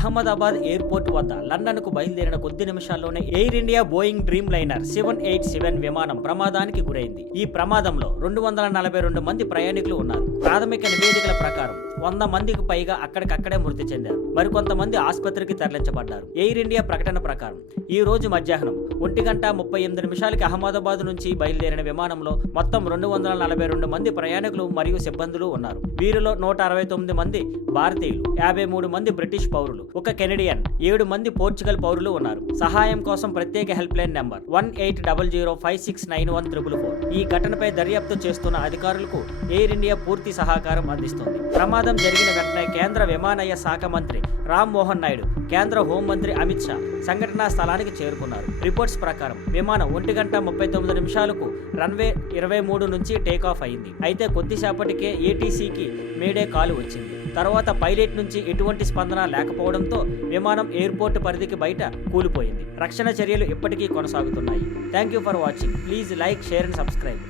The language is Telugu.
అహ్మదాబాద్ ఎయిర్పోర్ట్ వద్ద లండన్కు బయలుదేరిన కొద్ది నిమిషాల్లోనే air India Boeing dream liner 787 విమానం ప్రమాదానికి గురైంది. ఈ ప్రమాదంలో 242 మంది ప్రయాణికులు ఉన్నారు. ప్రాథమిక నివేదికల ప్రకారం 100 మందికి పైగా అక్కడికక్కడే మృతి చెందారు. మరికొంతమంది ఆసుపత్రికి తరలించబడ్డారు. ఎయిర్ ఇండియా ప్రకటన ప్రకారం ఈ రోజు మధ్యాహ్నం 1:38 అహ్మదాబాద్ నుంచి బయలుదేరిన విమానంలో మొత్తం 242 మంది ప్రయాణికులు మరియు సిబ్బందులు ఉన్నారు. వీరిలో 169 మంది భారతీయులు, 53 మంది బ్రిటిష్ పౌరులు, ఒక కెనడియన్, 7 మంది పోర్చుగల్ పౌరులు ఉన్నారు. సహాయం కోసం ప్రత్యేక హెల్ప్ లైన్ నెంబర్ 1800569144. ఈ ఘటనపై దర్యాప్తు చేస్తున్న అధికారులకు ఎయిర్ ఇండియా పూర్తి సహకారం అందిస్తుంది. ప్రమాదం జరిగిన వెంటనే కేంద్ర విమానయాన శాఖ మంత్రి రామ్ మోహన్ నాయుడు, కేంద్ర హోంమంత్రి అమిత్ షా సంఘటనా స్థలానికి చేరుకున్నారు. రిపోర్ట్స్ ప్రకారం విమానం 1:39 రన్వే 23 నుంచి టేకాఫ్ అయింది. అయితే కొద్దిసేపటికే ఏటీసీకి మేడే కాల్ వచ్చింది. తర్వాత పైలట్ నుంచి ఎటువంటి స్పందన లేకపోవడంతో విమానం ఎయిర్పోర్ట్ పరిధికి బయట కూలిపోయింది. రక్షణ చర్యలు ఇప్పటికీ కొనసాగుతున్నాయి. Thank you for watching. Please like, share and subscribe.